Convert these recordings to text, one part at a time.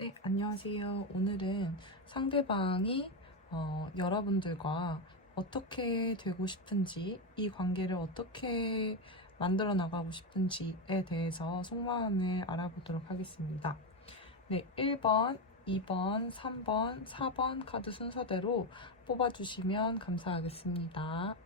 네, 안녕하세요. 오늘은 상대방이 여러분들과 어떻게 되고 싶은지, 이 관계를 어떻게 만들어 나가고 싶은지에 대해서 속마음을 알아보도록 하겠습니다. 네, 1번, 2번, 3번, 4번 카드 순서대로 뽑아주시면 감사하겠습니다.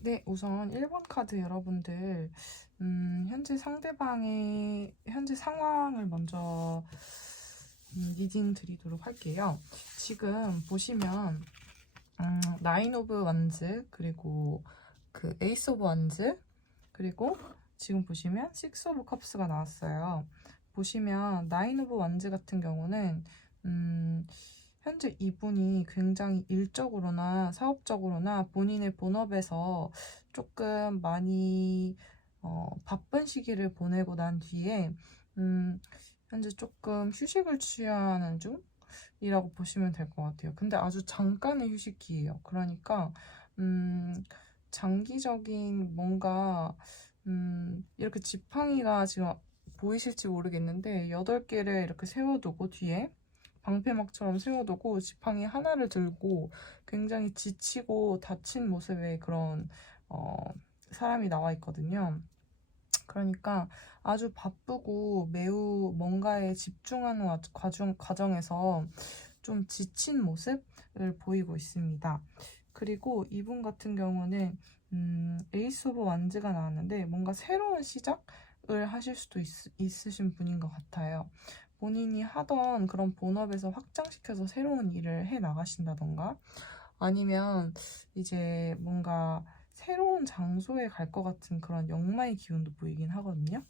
네, 우선 1번 카드 여러분들, 현재 상황을 먼저 리딩 드리도록 할게요. 지금 보시면, 나인 오브 완즈, 그리고 그 에이스 오브 완즈, 그리고 지금 보시면 식스 오브 컵스가 나왔어요. 보시면 나인 오브 완즈 같은 경우는, 현재 이분이 굉장히 일적으로나 사업적으로나 본인의 본업에서 조금 많이 바쁜 시기를 보내고 난 뒤에 현재 조금 휴식을 취하는 중이라고 보시면 될 것 같아요. 근데 아주 잠깐의 휴식기예요. 그러니까 장기적인 뭔가 이렇게 지팡이가 지금 보이실지 모르겠는데 8개를 이렇게 세워두고 뒤에 방패막처럼 세워두고 지팡이 하나를 들고 굉장히 지치고 다친 모습의 그런 사람이 나와 있거든요. 그러니까 아주 바쁘고 매우 뭔가에 집중하는 과정에서 좀 지친 모습을 보이고 있습니다. 그리고 이분 같은 경우는 에이스 오브 완즈가 나왔는데 뭔가 새로운 시작을 하실 수도 있으신 분인 것 같아요. 본인이 하던 그런 본업에서 확장시켜서 새로운 일을 해 나가신다던가 아니면 이제 뭔가 새로운 장소에 갈 것 같은 그런 역마의 기운도 보이긴 하거든요.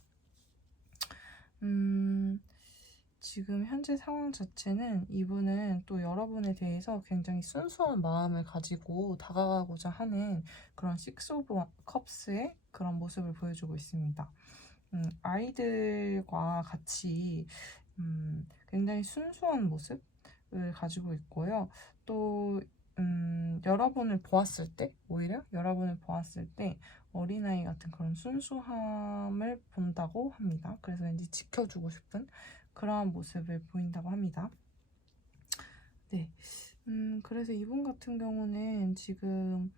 지금 현재 상황 자체는 이분은 또 여러분에 대해서 굉장히 순수한 마음을 가지고 다가가고자 하는 그런 식스 오브 컵스의 그런 모습을 보여주고 있습니다. 아이들과 같이 굉장히 순수한 모습을 가지고 있고요. 또 여러분을 보았을 때, 오히려 여러분을 보았을 때 어린아이 같은 그런 순수함을 본다고 합니다. 그래서 왠지 지켜주고 싶은 그러한 모습을 보인다고 합니다. 네. 그래서 이분 같은 경우는 지금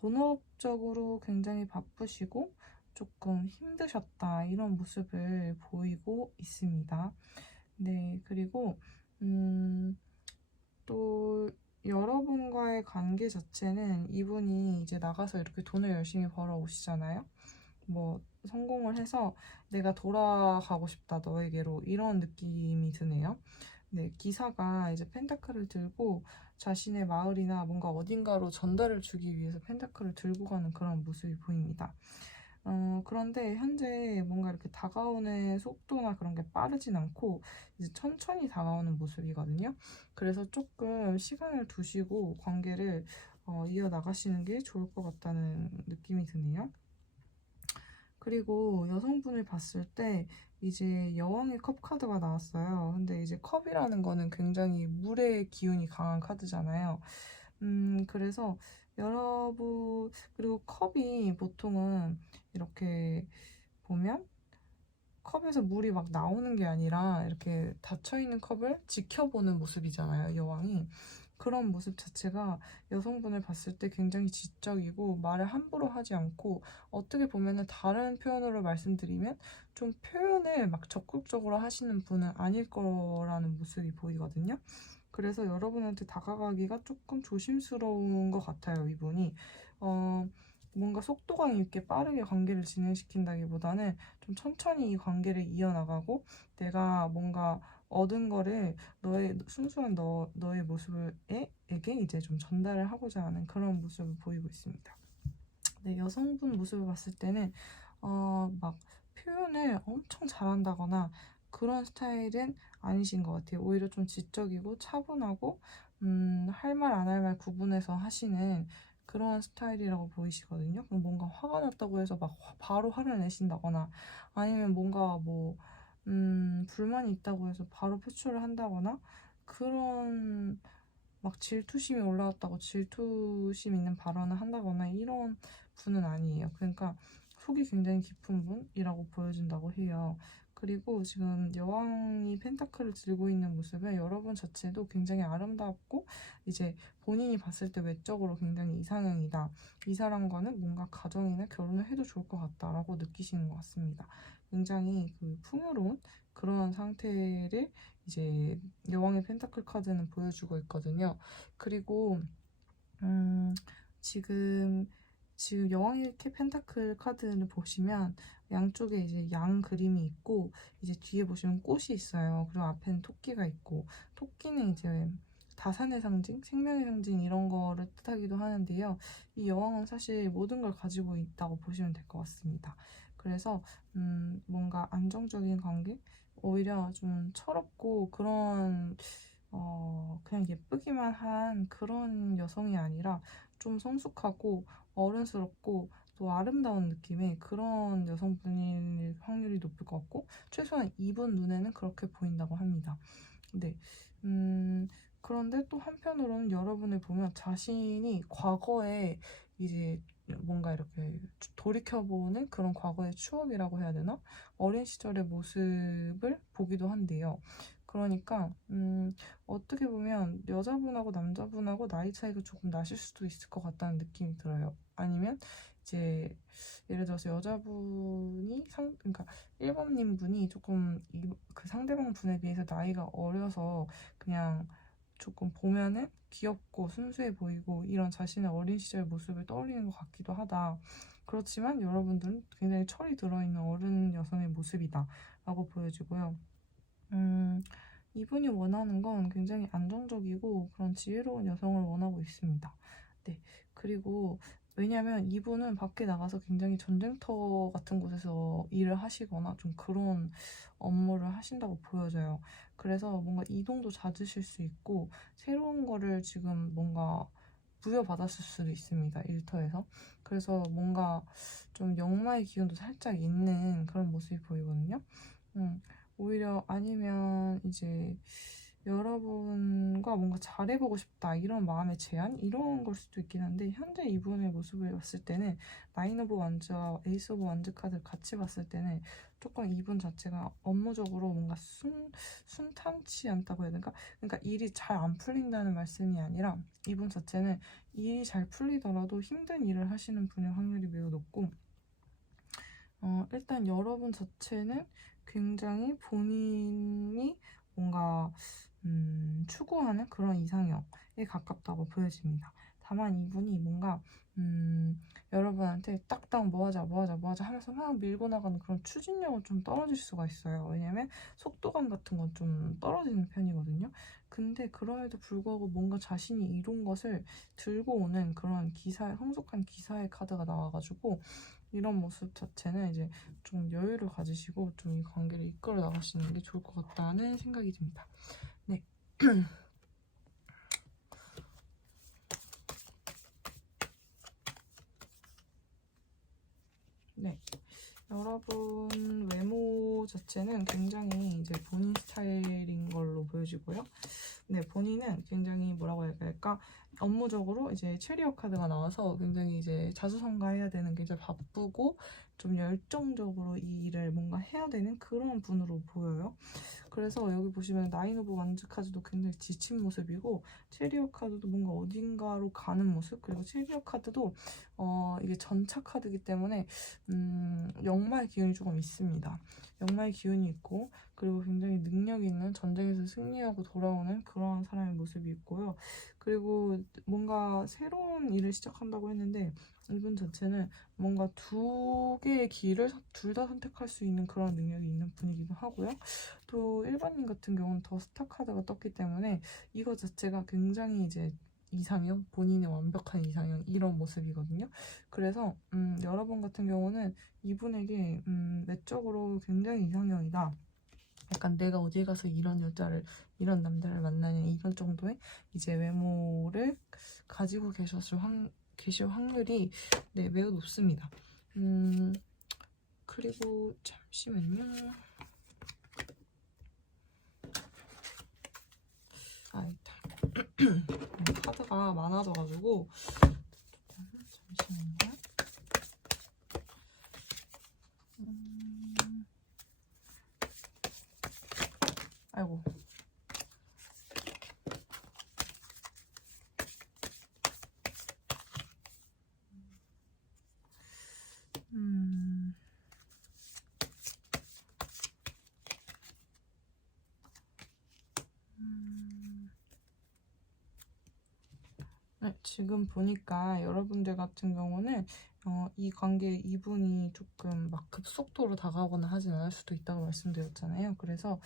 본업적으로 굉장히 바쁘시고 조금 힘드셨다 이런 모습을 보이고 있습니다. 네, 그리고 또 여러분과의 관계 자체는 이분이 이제 나가서 이렇게 돈을 열심히 벌어 오시잖아요. 뭐 성공을 해서 내가 돌아가고 싶다 너에게로 이런 느낌이 드네요. 네, 기사가 이제 펜타클을 들고 자신의 마을이나 뭔가 어딘가로 전달을 주기 위해서 펜타클을 들고 가는 그런 모습이 보입니다. 그런데 현재 뭔가 이렇게 다가오는 속도나 그런 게 빠르진 않고 이제 천천히 다가오는 모습이거든요. 그래서 조금 시간을 두시고 관계를 이어나가시는 게 좋을 것 같다는 느낌이 드네요. 그리고 여성분을 봤을 때 이제 여왕의 컵 카드가 나왔어요. 근데 이제 컵이라는 거는 굉장히 물의 기운이 강한 카드잖아요. 그래서 여러분, 그리고 컵이 보통은 이렇게 보면 컵에서 물이 막 나오는 게 아니라 이렇게 닫혀있는 컵을 지켜보는 모습이잖아요, 여왕이. 그런 모습 자체가 여성분을 봤을 때 굉장히 지적이고 말을 함부로 하지 않고 어떻게 보면은 다른 표현으로 말씀드리면 좀 표현을 막 적극적으로 하시는 분은 아닐 거라는 모습이 보이거든요. 그래서 여러분한테 다가가기가 조금 조심스러운 것 같아요, 이분이. 어, 뭔가 속도감 있게 빠르게 관계를 진행시킨다기보다는 좀 천천히 이 관계를 이어나가고 내가 뭔가 얻은 거를 너의 순수한 너의 모습에게 이제 좀 전달을 하고자 하는 그런 모습을 보이고 있습니다. 네, 여성분 모습을 봤을 때는 막 표현을 엄청 잘한다거나 그런 스타일은 아니신 것 같아요. 오히려 좀 지적이고 차분하고 할 말 안 할 말 구분해서 하시는 그런 스타일이라고 보이시거든요. 뭔가 화가 났다고 해서 막 바로 화를 내신다거나 아니면 뭔가 뭐 불만이 있다고 해서 바로 표출을 한다거나 그런 막 질투심이 올라왔다고 질투심 있는 발언을 한다거나 이런 분은 아니에요. 그러니까 속이 굉장히 깊은 분이라고 보여진다고 해요. 그리고 지금 여왕이 펜타클을 들고 있는 모습은 여러분 자체도 굉장히 아름답고 이제 본인이 봤을 때 외적으로 굉장히 이상형이다. 이 사람과는 뭔가 가정이나 결혼을 해도 좋을 것 같다라고 느끼시는 것 같습니다. 굉장히 그 풍요로운 그런 상태를 이제 여왕의 펜타클 카드는 보여주고 있거든요. 그리고 음, 지금 여왕의 펜타클 카드를 보시면 양쪽에 이제 양 그림이 있고 이제 뒤에 보시면 꽃이 있어요. 그리고 앞에는 토끼가 있고 토끼는 이제 다산의 상징, 생명의 상징 이런 거를 뜻하기도 하는데요. 이 여왕은 사실 모든 걸 가지고 있다고 보시면 될 것 같습니다. 그래서 뭔가 안정적인 관계, 오히려 좀 철없고 그런 그냥 예쁘기만 한 그런 여성이 아니라 좀 성숙하고 어른스럽고 또 아름다운 느낌의 그런 여성분일 확률이 높을 것 같고 최소한 이분 눈에는 그렇게 보인다고 합니다. 네. 그런데 또 한편으로는 여러분을 보면 자신이 과거에 이제 뭔가 이렇게 돌이켜보는 그런 과거의 추억이라고 해야 되나? 어린 시절의 모습을 보기도 한데요. 그러니까, 어떻게 보면 여자분하고 남자분하고 나이 차이가 조금 나실 수도 있을 것 같다는 느낌이 들어요. 아니면 이제 예를 들어서 여자분이 그러니까 1번님 분이 조금 그 상대방 분에 비해서 나이가 어려서 그냥 조금 보면은 귀엽고 순수해 보이고 이런 자신의 어린 시절 모습을 떠올리는 것 같기도 하다. 그렇지만 여러분들은 굉장히 철이 들어있는 어른 여성의 모습이다 라고 보여지고요. 음, 이분이 원하는 건 굉장히 안정적이고 그런 지혜로운 여성을 원하고 있습니다. 네. 그리고 왜냐면 이분은 밖에 나가서 굉장히 전쟁터 같은 곳에서 일을 하시거나 좀 그런 업무를 하신다고 보여져요. 그래서 뭔가 이동도 잦으실 수 있고 새로운 거를 지금 뭔가 부여받았을 수도 있습니다. 일터에서. 그래서 뭔가 좀 역마의 기운도 살짝 있는 그런 모습이 보이거든요. 음, 오히려 아니면 이제 여러분과 뭔가 잘해보고 싶다 이런 마음의 제한 이런 걸 수도 있긴 한데 현재 이분의 모습을 봤을 때는 나인 오브 완즈와 에이스 오브 완즈 카드를 같이 봤을 때는 조금 이분 자체가 업무적으로 뭔가 순탄치 않다고 해야 되나? 그러니까 일이 잘 안 풀린다는 말씀이 아니라 이분 자체는 일이 잘 풀리더라도 힘든 일을 하시는 분의 확률이 매우 높고 일단 여러분 자체는 굉장히 본인이 뭔가 추구하는 그런 이상형에 가깝다고 보여집니다. 다만 이분이 뭔가 여러분한테 딱딱 뭐 하자 하면서 막 밀고 나가는 그런 추진력은 좀 떨어질 수가 있어요. 왜냐면 속도감 같은 건 좀 떨어지는 편이거든요. 근데 그럼에도 불구하고 뭔가 자신이 이룬 것을 들고 오는 그런 성숙한 기사의 카드가 나와가지고 이런 모습 자체는 이제 좀 여유를 가지시고 좀 이 관계를 이끌어 나가시는 게 좋을 것 같다는 생각이 듭니다. 네. 네. 여러분 외모 자체는 굉장히 이제 본인 스타일인 걸로 보여지고요. 네, 본인은 굉장히 뭐라고 해야 될까? 업무적으로 이제 체리엇 카드가 나와서 굉장히 이제 자수성가해야 되는 게 이제 바쁘고 좀 열정적으로 이 일을 뭔가 해야 되는 그런 분으로 보여요. 그래서 여기 보시면 나인 오브 완즈 카드도 굉장히 지친 모습이고 체리엇 카드도 뭔가 어딘가로 가는 모습, 그리고 체리엇 카드도 이게 전차 카드이기 때문에 역마의 기운이 조금 있습니다. 역마의 기운이 있고 그리고 굉장히 능력 있는, 전쟁에서 승리하고 돌아오는 그런 사람의 모습이 있고요. 그리고 뭔가 새로운 일을 시작한다고 했는데 이분 자체는 뭔가 두 개의 길을 둘 다 선택할 수 있는 그런 능력이 있는 분이기도 하고요. 또 일반인 같은 경우는 더 스타 카드가 떴기 때문에 이거 자체가 굉장히 이제 이상형, 본인의 완벽한 이상형 이런 모습이거든요. 그래서 여러분 같은 경우는 이분에게 외적으로 굉장히 이상형이다. 약간 내가 어디 가서 이런 남자를 만나냐 이런 정도의 이제 외모를 가지고 계실 확률이 네, 매우 높습니다. 그리고 잠시만요. 카드가 많아져가지고 잠시만요. 아이고. 네, 지금 보니까 여러분들 같은 경우는 이 관계 이분이 조금 막 급속도로 다가오거나 하진 않을 수도 있다고 말씀드렸잖아요. 그래서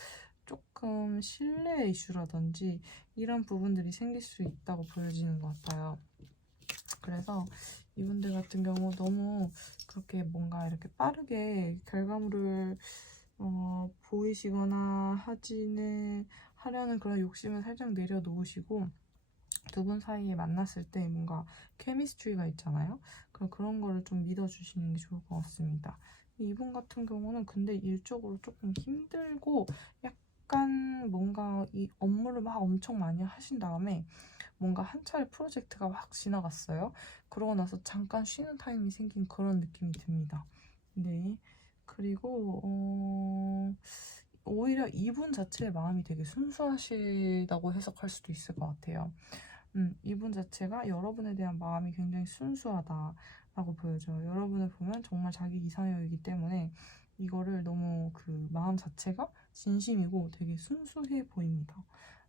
조금 신뢰 이슈라든지 이런 부분들이 생길 수 있다고 보여지는 것 같아요. 그래서 이분들 같은 경우 너무 그렇게 뭔가 이렇게 빠르게 결과물을 보이시거나 하려는 그런 욕심을 살짝 내려놓으시고 두 분 사이에 만났을 때 뭔가 케미스트리가 있잖아요. 그런 거를 좀 믿어주시는 게 좋을 것 같습니다. 이분 같은 경우는 근데 일적으로 조금 힘들고 약간 뭔가 이 업무를 막 엄청 많이 하신 다음에 뭔가 한 차례 프로젝트가 확 지나갔어요. 그러고 나서 잠깐 쉬는 타임이 생긴 그런 느낌이 듭니다. 네. 그리고 오히려 이분 자체의 마음이 되게 순수하시다고 해석할 수도 있을 것 같아요. 이분 자체가 여러분에 대한 마음이 굉장히 순수하다라고 보여져요. 여러분을 보면 정말 자기 이상형이기 때문에 이거를 너무 그 마음 자체가 진심이고 되게 순수해 보입니다.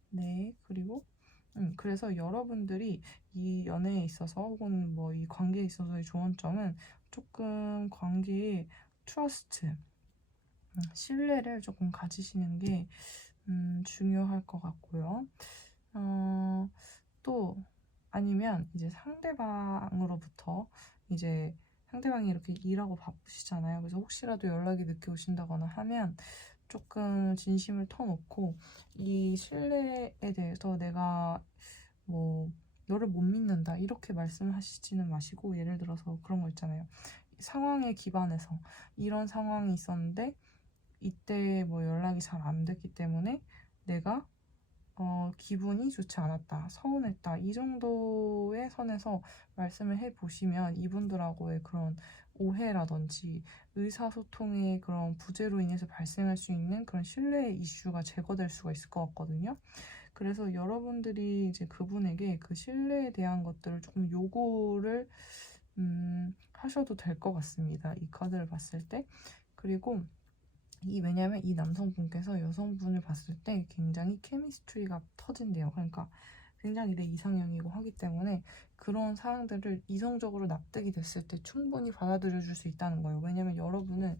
네, 그리고 그래서 여러분들이 이 연애에 있어서 혹은 뭐 이 관계에 있어서의 좋은 점은 조금 관계에 트러스트, 신뢰를 조금 가지시는 게 중요할 것 같고요. 또 아니면 이제 상대방으로부터 이제 상대방이 이렇게 일하고 바쁘시잖아요. 그래서 혹시라도 연락이 늦게 오신다거나 하면 조금 진심을 터놓고 이 신뢰에 대해서 내가 뭐 너를 못 믿는다 이렇게 말씀하시지는 마시고, 예를 들어서 그런 거 있잖아요. 상황에 기반해서 이런 상황이 있었는데 이때 뭐 연락이 잘 안 됐기 때문에 내가 기분이 좋지 않았다, 서운했다, 이 정도의 선에서 말씀을 해보시면 이분들하고의 그런 오해라든지 의사소통의 그런 부재로 인해서 발생할 수 있는 그런 신뢰의 이슈가 제거될 수가 있을 것 같거든요. 그래서 여러분들이 이제 그분에게 그 신뢰에 대한 것들을 조금 요구를 하셔도 될 것 같습니다. 이 카드를 봤을 때. 그리고 왜냐면 이 남성분께서 여성분을 봤을 때 굉장히 케미스트리가 터진대요. 그러니까 굉장히 내 이상형이고 하기 때문에 그런 사항들을 이성적으로 납득이 됐을 때 충분히 받아들여 줄 수 있다는 거예요. 왜냐면 여러분은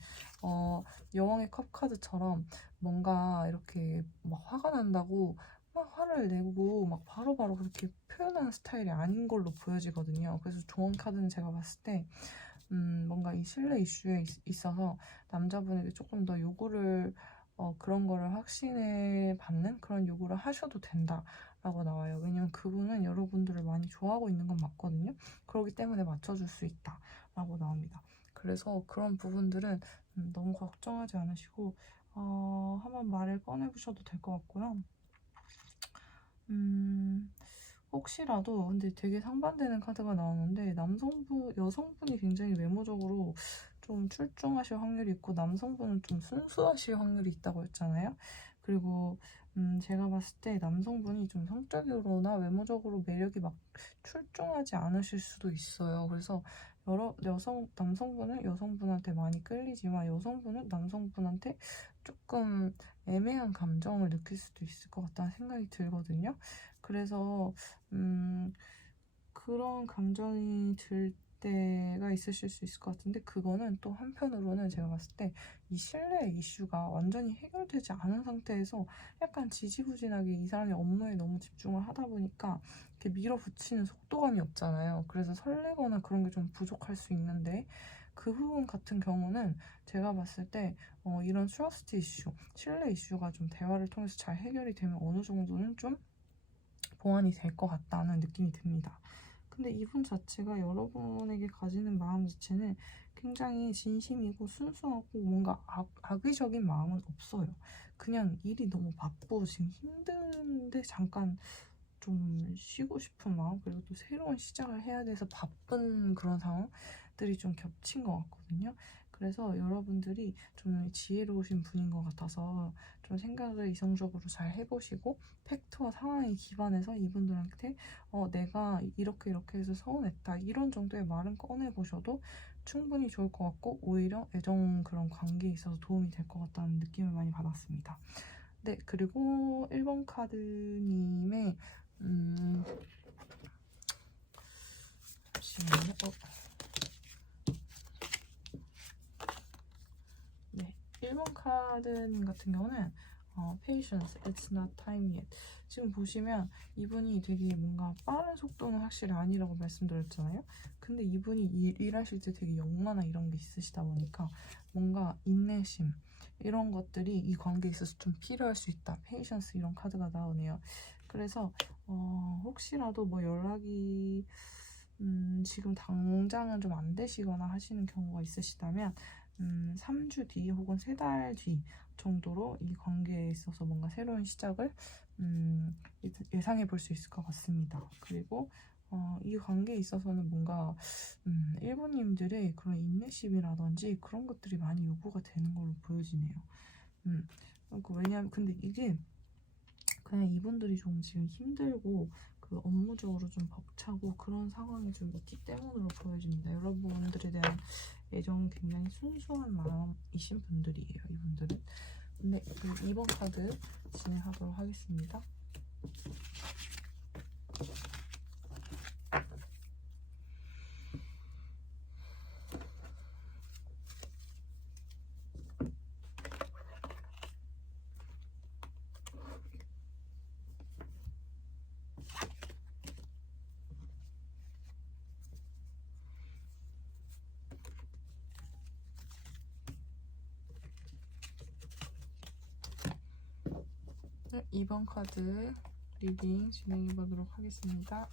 여왕의 컵 카드처럼 뭔가 이렇게 막 화가 난다고 막 화를 내고 막 바로바로 그렇게 표현하는 스타일이 아닌 걸로 보여지거든요. 그래서 조언 카드는 제가 봤을 때 뭔가 이 신뢰 이슈에 있어서 남자분에게 조금 더 요구를 그런 거를 확신을 받는 그런 요구를 하셔도 된다라고 나와요. 왜냐면 그분은 여러분들을 많이 좋아하고 있는 건 맞거든요. 그렇기 때문에 맞춰줄 수 있다라고 나옵니다. 그래서 그런 부분들은 너무 걱정하지 않으시고 한번 말을 꺼내보셔도 될 것 같고요. 혹시라도 근데 되게 상반되는 카드가 나오는데 여성분이 굉장히 외모적으로 좀 출중하실 확률이 있고 남성분은 좀 순수하실 확률이 있다고 했잖아요. 그리고 제가 봤을 때 남성분이 좀 성적으로나 외모적으로 매력이 막 출중하지 않으실 수도 있어요. 그래서 남성분은 여성분한테 많이 끌리지만 여성분은 남성분한테 조금 애매한 감정을 느낄 수도 있을 것 같다는 생각이 들거든요. 그래서 그런 감정이 들 때가 있으실 수 있을 것 같은데 그거는 또 한편으로는 제가 봤을 때 이 신뢰 이슈가 완전히 해결되지 않은 상태에서 약간 지지부진하게 이 사람이 업무에 너무 집중을 하다 보니까 이렇게 밀어붙이는 속도감이 없잖아요. 그래서 설레거나 그런 게 좀 부족할 수 있는데 그 부분 같은 경우는 제가 봤을 때 이런 트러스트 이슈, 신뢰 이슈가 좀 대화를 통해서 잘 해결이 되면 어느 정도는 좀 보완이 될 것 같다는 느낌이 듭니다. 근데 이분 자체가 여러분에게 가지는 마음 자체는 굉장히 진심이고 순수하고 뭔가 악의적인 마음은 없어요. 그냥 일이 너무 바쁘고 지금 힘든데 잠깐 좀 쉬고 싶은 마음, 그리고 또 새로운 시작을 해야 돼서 바쁜 그런 상황들이 좀 겹친 것 같거든요. 그래서 여러분들이 좀 지혜로우신 분인 것 같아서 좀 생각을 이성적으로 잘 해보시고 팩트와 상황에 기반해서 이분들한테 내가 이렇게 해서 서운했다 이런 정도의 말은 꺼내보셔도 충분히 좋을 것 같고 오히려 애정 그런 관계에 있어서 도움이 될 것 같다는 느낌을 많이 받았습니다. 네, 그리고 1번 카드님의 잠시만요. 네, 1번 카드님 같은 경우는 Patience, it's not time yet. 지금 보시면 이분이 되게 뭔가 빠른 속도는 확실히 아니라고 말씀드렸잖아요. 근데 이분이 일하실 때 되게 역마나 이런 게 있으시다 보니까 뭔가 인내심 이런 것들이 이 관계에 있어서 좀 필요할 수 있다. Patience 이런 카드가 나오네요. 그래서 혹시라도 뭐 연락이 지금 당장은 좀 안 되시거나 하시는 경우가 있으시다면 3주 뒤 혹은 3달 뒤 정도로 이 관계에 있어서 뭔가 새로운 시작을 예상해 볼 수 있을 것 같습니다. 그리고 이 관계에 있어서는 뭔가 일본님들의 그런 인내심이라든지 그런 것들이 많이 요구가 되는 걸로 보여지네요. 왜냐하면 근데 이게 그냥 이분들이 좀 지금 힘들고 그 업무적으로 좀 벅차고 그런 상황이 좀 있기 때문으로 보여집니다. 여러분들에 대한 애정은 굉장히 순수한 마음이신 분들이에요, 이분들은. 네, 그럼 2번 카드 진행하도록 하겠습니다. 네, 2번 카드 리딩 진행해 보도록 하겠습니다.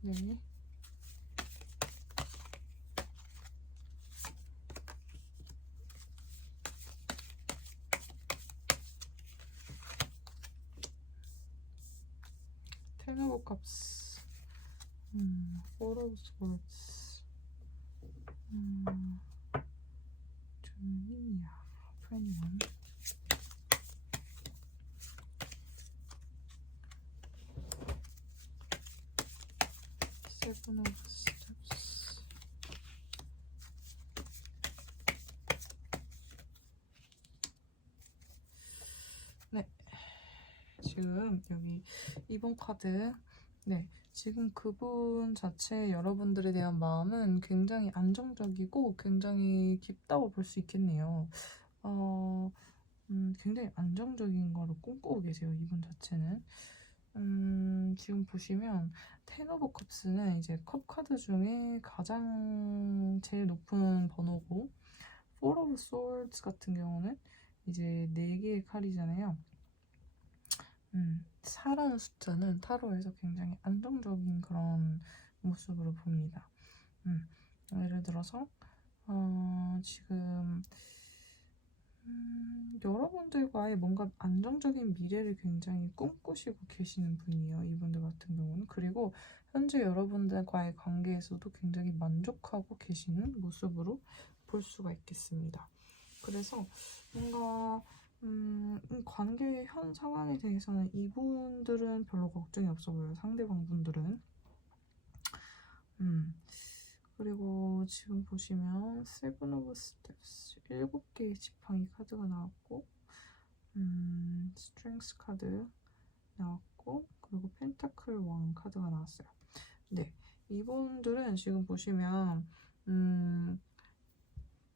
네. Ten of Cups, Four of Swords, 주니야, 21, 7 of Steps. 네, 지금 여기 2번 카드. 네, 지금 그분 자체 여러분들에 대한 마음은 굉장히 안정적이고 굉장히 깊다고 볼 수 있겠네요. 굉장히 안정적인 거를 꿈꾸고 계세요, 이분 자체는. 지금 보시면 텐 오브 컵스는 이제 컵 카드 중에 가장 제일 높은 번호고, 포 오브 소드스 같은 경우는 이제 4개의 칼이잖아요. 4라는 숫자는 타로에서 굉장히 안정적인 그런 모습으로 봅니다. 예를 들어서 지금 여러분들과의 뭔가 안정적인 미래를 굉장히 꿈꾸시고 계시는 분이에요, 이분들 같은 경우는. 그리고 현재 여러분들과의 관계에서도 굉장히 만족하고 계시는 모습으로 볼 수가 있겠습니다. 그래서 뭔가 관계의 현 상황에 대해서는 이분들은 별로 걱정이 없어 보여요, 상대방 분들은. 그리고 지금 보시면 세븐 오브 스텝스 7개의 지팡이 카드가 나왔고, 스트렝스 카드 나왔고, 그리고 펜타클 왕 카드가 나왔어요. 네, 이분들은 지금 보시면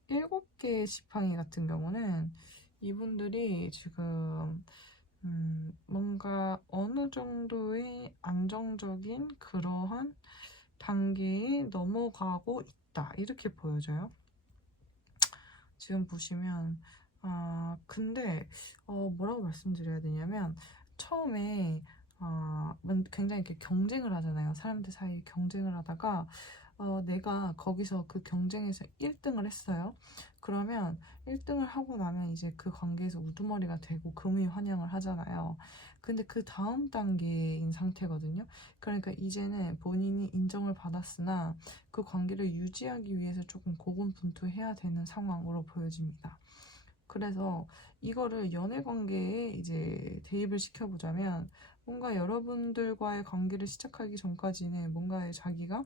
7개의 지팡이 같은 경우는 이분들이 지금 뭔가 어느 정도의 안정적인 그러한 단계에 넘어가고 있다, 이렇게 보여져요. 지금 보시면 근데 뭐라고 말씀드려야 되냐면, 처음에 굉장히 이렇게 경쟁을 하잖아요. 사람들 사이에 경쟁을 하다가 내가 거기서 그 경쟁에서 1등을 했어요. 그러면 1등을 하고 나면 이제 그 관계에서 우두머리가 되고 금이환영을 하잖아요. 근데 그 다음 단계인 상태거든요. 그러니까 이제는 본인이 인정을 받았으나 그 관계를 유지하기 위해서 조금 고군분투해야 되는 상황으로 보여집니다. 그래서 이거를 연애 관계에 이제 대입을 시켜보자면, 뭔가 여러분들과의 관계를 시작하기 전까지는 뭔가 자기가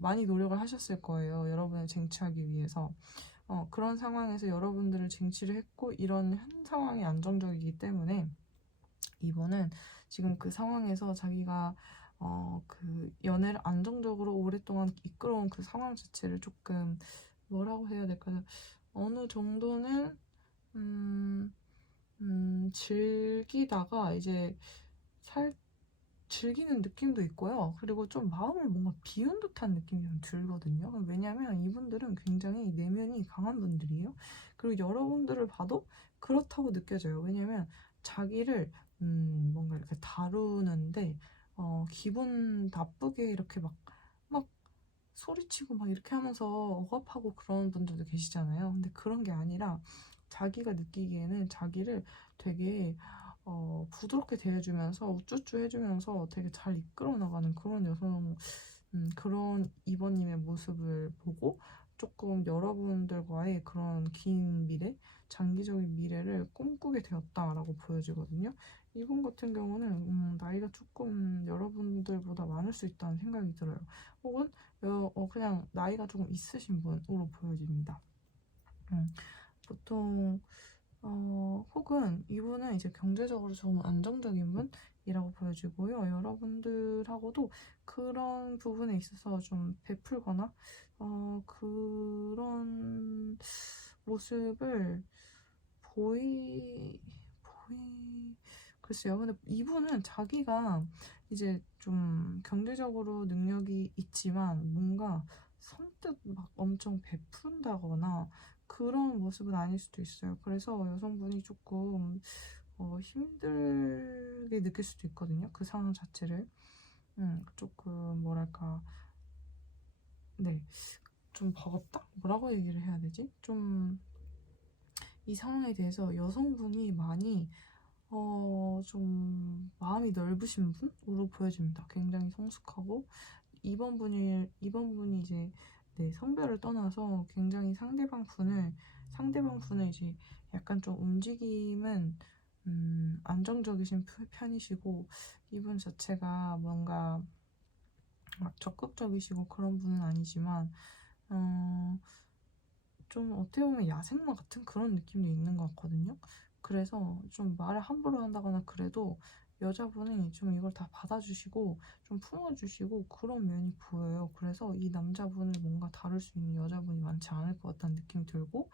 많이 노력을 하셨을 거예요, 여러분을 쟁취하기 위해서. 그런 상황에서 여러분들을 쟁취를 했고, 이런 현 상황이 안정적이기 때문에 이번은 지금 그 상황에서 자기가 그 연애를 안정적으로 오랫동안 이끌어온 그 상황 자체를 조금 뭐라고 해야 될까요? 어느 정도는 즐기다가 이제 즐기는 느낌도 있고요. 그리고 좀 마음을 뭔가 비운 듯한 느낌이 좀 들거든요. 왜냐면 이분들은 굉장히 내면이 강한 분들이에요. 그리고 여러분들을 봐도 그렇다고 느껴져요. 왜냐면 자기를 뭔가 이렇게 다루는데 기분 나쁘게 이렇게 막 소리치고 막 이렇게 하면서 억압하고 그런 분들도 계시잖아요. 근데 그런 게 아니라 자기가 느끼기에는 자기를 되게 부드럽게 대해주면서 우쭈쭈 해주면서 되게 잘 이끌어 나가는 그런 여성, 그런 이번님의 모습을 보고 조금 여러분들과의 그런 긴 미래, 장기적인 미래를 꿈꾸게 되었다라고 보여지거든요. 이분 같은 경우는 나이가 조금 여러분들보다 많을 수 있다는 생각이 들어요. 혹은 그냥 나이가 조금 있으신 분으로 보여집니다. 보통 혹은 이분은 이제 경제적으로 좀 안정적인 분이라고 보여지고요. 여러분들하고도 그런 부분에 있어서 좀 베풀거나 그런 모습을 글쎄요. 근데 이분은 자기가 이제 좀 경제적으로 능력이 있지만 뭔가 선뜻 막 엄청 베푼다거나 그런 모습은 아닐 수도 있어요. 그래서 여성분이 조금 힘들게 느낄 수도 있거든요, 그 상황 자체를. 조금 뭐랄까, 네, 좀 버겁다? 뭐라고 얘기를 해야 되지? 좀 이 상황에 대해서 여성분이 많이 좀 마음이 넓으신 분으로 보여집니다. 굉장히 성숙하고, 이번 분이 이제 성별을 떠나서 굉장히 상대방 분을 이제 약간 좀 움직임은 안정적이신 편이시고, 이분 자체가 뭔가 막 적극적이시고 그런 분은 아니지만 어, 좀 어떻게 보면 야생마 같은 그런 느낌도 있는 것 같거든요. 그래서 좀 말을 함부로 한다거나 그래도 여자분이 좀 이걸 다 받아주시고 좀 품어주시고 그런 면이 보여요. 그래서 이 남자분을 뭔가 다룰 수 있는 여자분이 많지 않을 것 같다는 느낌이 들고,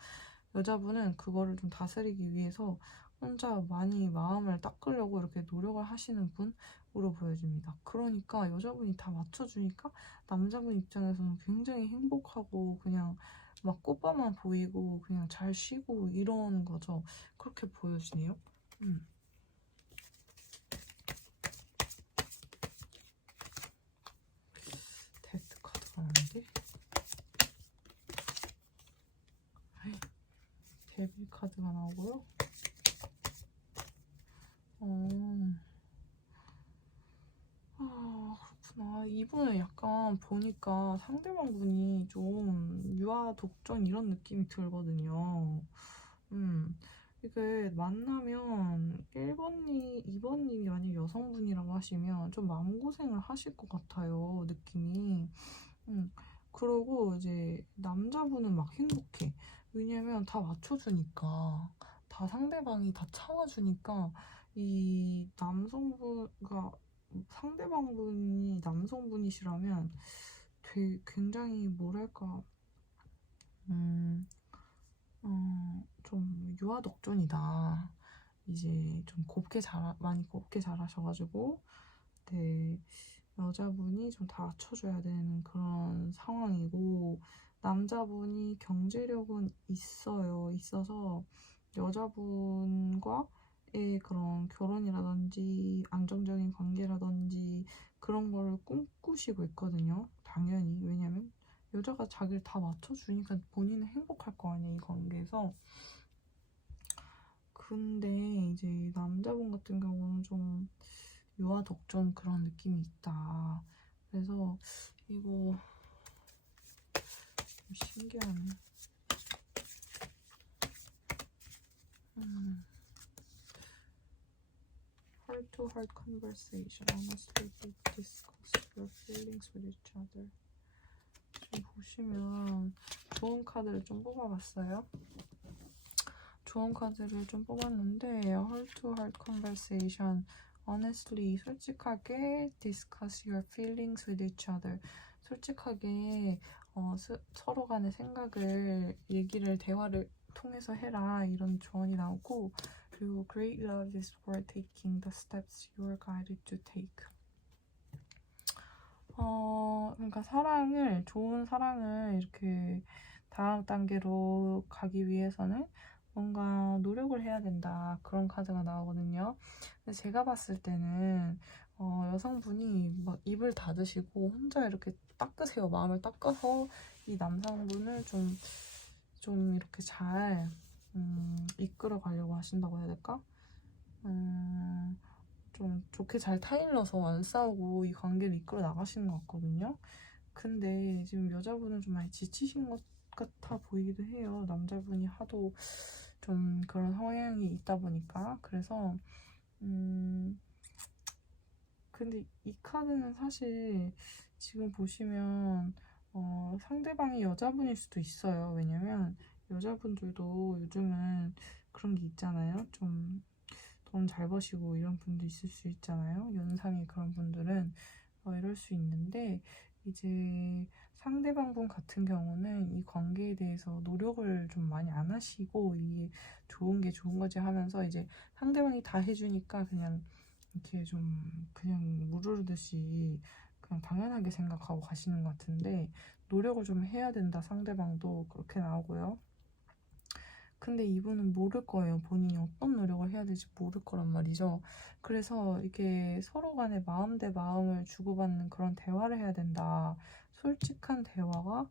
여자분은 그거를 좀 다스리기 위해서 혼자 많이 마음을 닦으려고 이렇게 노력을 하시는 분으로 보여집니다. 그러니까 여자분이 다 맞춰주니까 남자분 입장에서는 굉장히 행복하고 그냥 막 꽃밭만 보이고 그냥 잘 쉬고 이런 거죠. 그렇게 보여지네요. 데드 카드가 나는데 데빌 카드가 나오고요. 그렇구나. 이분은 약간 보니까 상대방 분이 좀 유아 독전 이런 느낌이 들거든요. 음, 이게 만나면 1번님, 2번님이 만약 여성분이라고 하시면 좀 마음고생을 하실 것 같아요, 느낌이. 음, 그러고 이제 남자분은 막 행복해. 왜냐면 다 맞춰주니까. 다 상대방이 다 참아주니까 이 남성분가 상대방분이 남성분이시라면 되게 굉장히 뭐랄까 음, 좀 유아독존이다. 이제 좀 많이 곱게 자라셔가지고, 네, 여자분이 좀 다 맞춰줘야 되는 그런 상황이고, 남자분이 경제력은 있어서 여자분과의 그런 결혼이라든지 안정적인 관계라든지 그런 거를 꿈꾸시고 있거든요. 당연히. 왜냐면 여자가 자기를 다 맞춰주니까 본인은 행복할 거 아니야, 이 관계에서. 근데 이제 남자분 같은 경우는 좀 유아 독전 그런 느낌이 있다. 그래서 이거 좀 신기하네. Heart to heart conversation. Honestly discuss your feelings with each other. 지금 보시면 좋은 카드를 좀 뽑아봤어요. 좋은 카드를 좀 뽑았는데 Heart to heart conversation. Honestly, 솔직하게 discuss your feelings with each other. 솔직하게 서로 간의 생각을 대화를 통해서 해라 이런 조언이 나오고, 그리고 great love is for taking the steps you are guided to take. 그러니까 좋은 사랑을 이렇게 다음 단계로 가기 위해서는 뭔가 노력을 해야 된다. 그런 카드가 나오거든요. 근데 제가 봤을 때는 여성분이 막 입을 닫으시고 혼자 이렇게 닦으세요. 마음을 닦아서 이 남성분을 좀 이렇게 잘 이끌어 가려고 하신다고 해야 될까? 좀 좋게 잘 타일러서 안 싸우고 이 관계를 이끌어 나가시는 것 같거든요. 근데 지금 여자분은 좀 많이 지치신 것 같아 보이기도 해요. 남자분이 하도 좀 그런 성향이 있다 보니까. 그래서 근데 이 카드는 사실 지금 보시면 상대방이 여자분일 수도 있어요. 왜냐면 여자분들도 요즘은 그런 게 있잖아요. 좀 돈 잘 버시고 이런 분도 있을 수 있잖아요. 연상의 그런 분들은 이럴 수 있는데, 이제 상대방 분 같은 경우는 이 관계에 대해서 노력을 좀 많이 안 하시고, 이게 좋은 게 좋은 거지 하면서 이제 상대방이 다 해주니까 그냥 이렇게 좀 그냥 무르르듯이 그냥 당연하게 생각하고 가시는 것 같은데, 노력을 좀 해야 된다, 상대방도. 그렇게 나오고요. 근데 이분은 모를 거예요. 본인이 어떤 노력을 해야 될지 모를 거란 말이죠. 그래서 이게 서로 간에 마음 대 마음을 주고받는 그런 대화를 해야 된다. 솔직한 대화가,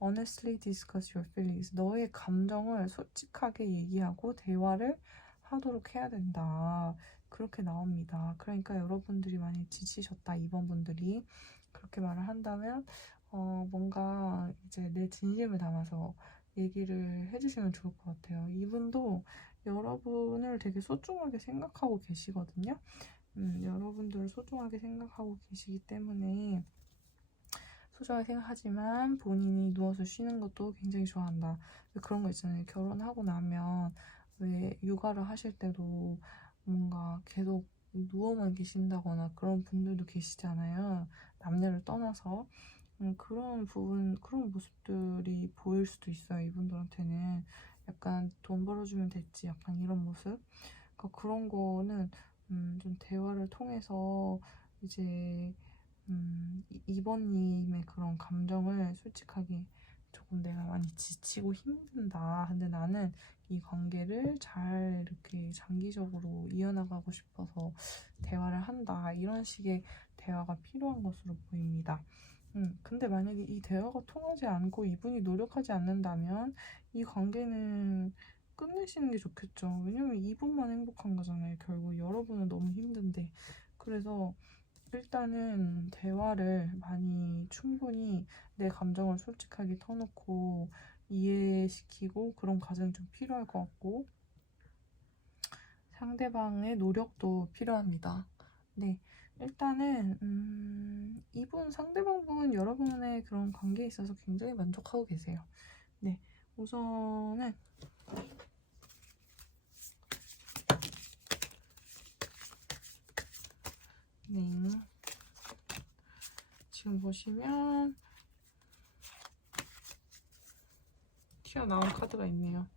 honestly discuss your feelings. 너의 감정을 솔직하게 얘기하고 대화를 하도록 해야 된다. 그렇게 나옵니다. 그러니까 여러분들이 많이 지치셨다, 이번 분들이. 그렇게 말을 한다면, 뭔가 이제 내 진심을 담아서 얘기를 해주시면 좋을 것 같아요. 이분도 여러분을 되게 소중하게 생각하고 계시거든요. 여러분들을 소중하게 생각하고 계시기 때문에 소중하게 생각하지만 본인이 누워서 쉬는 것도 굉장히 좋아한다. 그런 거 있잖아요. 결혼하고 나면 왜 육아를 하실 때도 뭔가 계속 누워만 계신다거나 그런 분들도 계시잖아요. 남녀를 떠나서. 그런 부분, 그런 모습들이 보일 수도 있어요. 이분들한테는 약간 돈 벌어주면 됐지, 약간 이런 모습. 그러니까 그런 거는 좀 대화를 통해서 이제 이번님의 그런 감정을 솔직하게 조금 내가 많이 지치고 힘든다. 근데 나는 이 관계를 잘 이렇게 장기적으로 이어나가고 싶어서 대화를 한다. 이런 식의 대화가 필요한 것으로 보입니다. 근데 만약에 이 대화가 통하지 않고 이분이 노력하지 않는다면 이 관계는 끝내시는 게 좋겠죠. 왜냐면 이분만 행복한 거잖아요. 결국 여러분은 너무 힘든데. 그래서 일단은 대화를 많이 충분히 내 감정을 솔직하게 터놓고 이해시키고 그런 과정이 좀 필요할 것 같고 상대방의 노력도 필요합니다. 네. 일단은 이분 상대방 분은 여러분의 그런 관계에 있어서 굉장히 만족하고 계세요. 네. 우선은 네. 지금 보시면 튀어나온 카드가 있네요.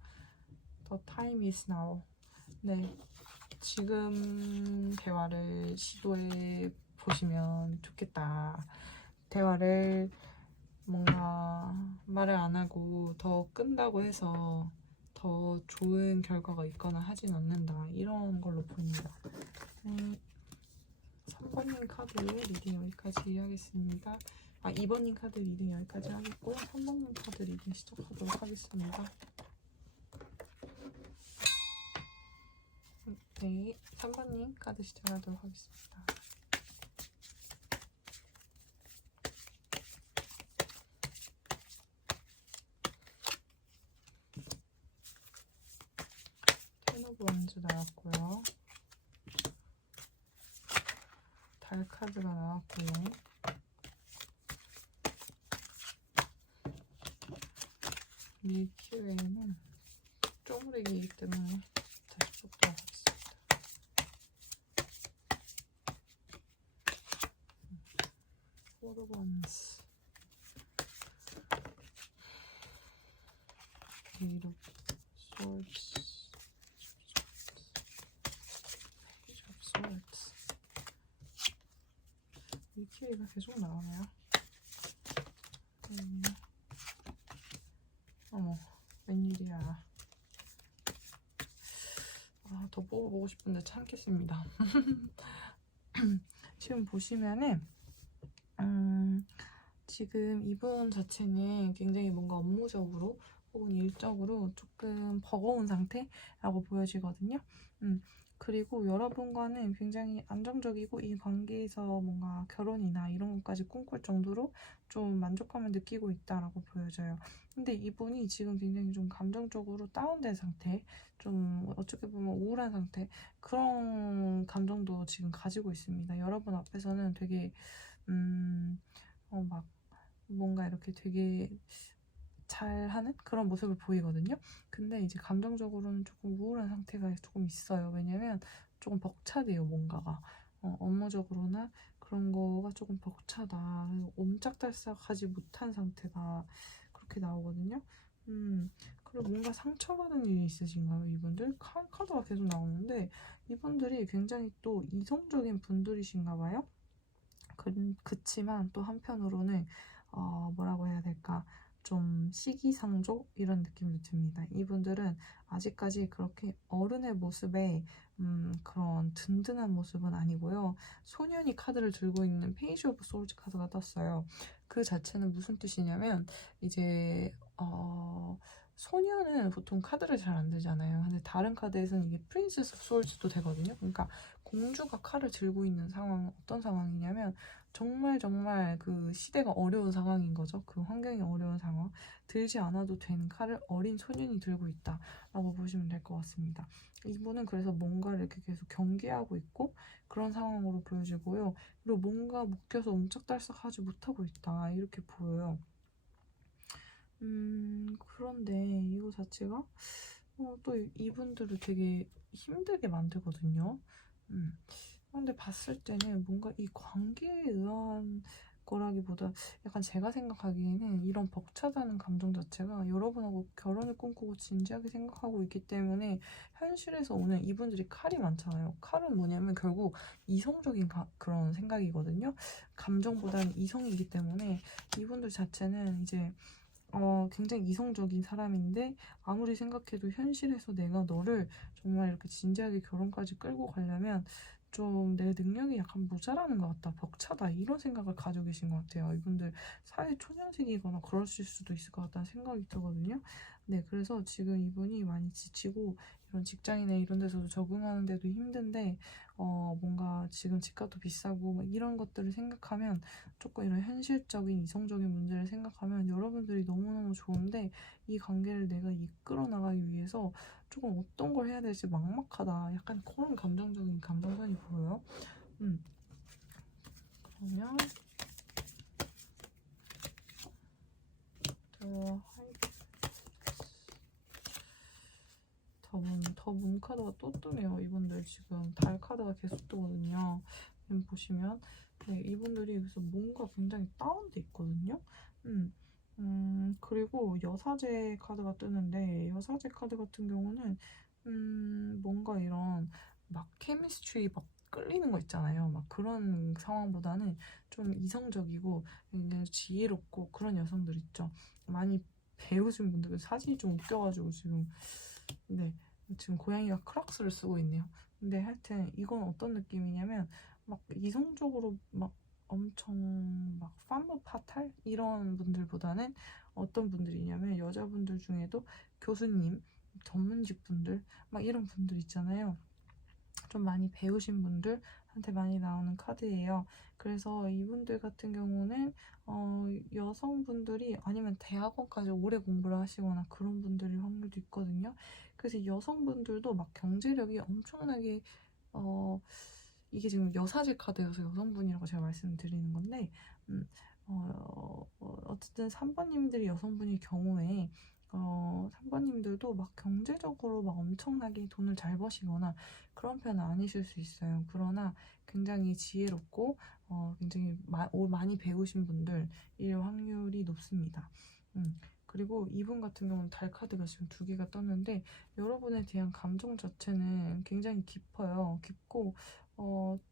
The time is now. 네. 지금 대화를 시도해 보시면 좋겠다. 대화를 뭔가 말을 안 하고 더 끈다고 해서 더 좋은 결과가 있거나 하진 않는다. 이런 걸로 보입니다. 3번님 카드 리딩 여기까지 하겠습니다. 2번님 카드 리딩 여기까지 하겠고 3번님 카드 리딩 시작하도록 하겠습니다. 네, 3번님 카드 시작하도록 하겠습니다. 텐 오브 원즈 나왔고요. 달 카드가 나왔고요. 밀키웨이는 쪼무레기이기 때문에 다시 뽑도록 하겠습니다. 포 오브 원즈, 에이트 오브 소드스, 페이지 오브 소드스. 밀키웨이가 계속 나오네요. 어머, 웬일이야. 더 뽑아보고 싶은데 참겠습니다. 지금 보시면은 지금 이분 자체는 굉장히 뭔가 업무적으로 혹은 일적으로 조금 버거운 상태라고 보여지거든요. 그리고 여러분과는 굉장히 안정적이고 이 관계에서 뭔가 결혼이나 이런 것까지 꿈꿀 정도로 좀 만족감을 느끼고 있다라고 보여져요. 근데 이분이 지금 굉장히 좀 감정적으로 다운된 상태, 좀 어떻게 보면 우울한 상태, 그런 감정도 지금 가지고 있습니다. 여러분 앞에서는 되게 막 뭔가 이렇게 되게 잘하는 그런 모습을 보이거든요. 근데 이제 감정적으로는 조금 우울한 상태가 조금 있어요. 왜냐면 조금 벅차대요, 뭔가가. 업무적으로나 그런 거가 조금 벅차다. 옴짝달싹하지 못한 상태가 그렇게 나오거든요. 그리고 뭔가 상처받은 일이 있으신가요, 이분들? 카드가 계속 나오는데 이분들이 굉장히 또 이성적인 분들이신가 봐요. 그치만 또 한편으로는 뭐라고 해야 될까, 좀 시기상조 이런 느낌도 듭니다. 이분들은 아직까지 그렇게 어른의 모습에 그런 든든한 모습은 아니고요. 소년이 카드를 들고 있는 페이지 오브 소울즈 카드가 떴어요. 그 자체는 무슨 뜻이냐면 이제 소년은 보통 카드를 잘 안 들잖아요. 근데 다른 카드에서는 이게 프린세스 오브 소울즈도 되거든요. 그러니까 공주가 칼을 들고 있는 상황은 어떤 상황이냐면 정말 정말 그 시대가 어려운 상황인 거죠. 그 환경이 어려운 상황. 들지 않아도 되는 칼을 어린 소년이 들고 있다라고 보시면 될 것 같습니다. 이분은 그래서 뭔가를 이렇게 계속 경계하고 있고 그런 상황으로 보여지고요. 그리고 뭔가 묶여서 옴짝달싹하지 못하고 있다 이렇게 보여요. 그런데 이거 자체가 또 이분들을 되게 힘들게 만들거든요. 그런데 봤을 때는 뭔가 이 관계에 의한 거라기보다 약간 제가 생각하기에는 이런 벅차다는 감정 자체가 여러분하고 결혼을 꿈꾸고 진지하게 생각하고 있기 때문에 현실에서 오는 이분들이 칼이 많잖아요. 칼은 뭐냐면 결국 이성적인 그런 생각이거든요. 감정보다는 이성이기 때문에 이분들 자체는 이제 굉장히 이성적인 사람인데 아무리 생각해도 현실에서 내가 너를 정말 이렇게 진지하게 결혼까지 끌고 가려면 좀 내 능력이 약간 모자라는 것 같다, 벅차다 이런 생각을 가지고 계신 것 같아요. 이분들 사회 초년생이거나 그러실 수도 있을 것 같다는 생각이 들거든요. 네, 그래서 지금 이분이 많이 지치고 이런 직장이나 이런 데서도 적응하는데도 힘든데 뭔가 지금 집값도 비싸고 막 이런 것들을 생각하면 조금 이런 현실적인 이성적인 문제를 생각하면 여러분들이 너무너무 좋은데 이 관계를 내가 이끌어 나가기 위해서 조금 어떤 걸 해야 될지 막막하다. 약간 그런 감정적인 감정선이 보여요. 그러면 더문 카드가 또 뜨네요. 이분들 지금 달 카드가 계속 뜨거든요. 지금 보시면 네, 이분들이 그래서 뭔가 굉장히 다운돼 있거든요. 그리고 여사제 카드가 뜨는데 여사제 카드 같은 경우는 뭔가 이런 막 케미스트리 막 끌리는 거 있잖아요. 막 그런 상황보다는 좀 이성적이고 굉장히 지혜롭고 그런 여성들 있죠. 많이 배우신 분들 사진이 좀 웃겨가지고 네, 지금 고양이가 크락스를 쓰고 있네요. 근데 하여튼 이건 어떤 느낌이냐면 막 이성적으로 막 엄청 막 파무 파탈 이런 분들보다는 어떤 분들이냐면 여자분들 중에도 교수님, 전문직 분들 막 이런 분들 있잖아요. 좀 많이 배우신 분들한테 많이 나오는 카드예요. 그래서 이분들 같은 경우는 여성분들이 아니면 대학원까지 오래 공부를 하시거나 그런 분들일 확률도 있거든요. 그래서 여성분들도 막 경제력이 엄청나게 어, 이게 지금 여사제 카드여서 여성분이라고 제가 말씀드리는 건데 어쨌든 3번님들이 여성분일 경우에 3번님들도 막 경제적으로 막 엄청나게 돈을 잘 버시거나 그런 편은 아니실 수 있어요. 그러나 굉장히 지혜롭고 굉장히 많이 배우신 분들일 확률이 높습니다. 그리고 이분 같은 경우는 달 카드가 지금 2개가 떴는데 여러분에 대한 감정 자체는 굉장히 깊어요. 깊고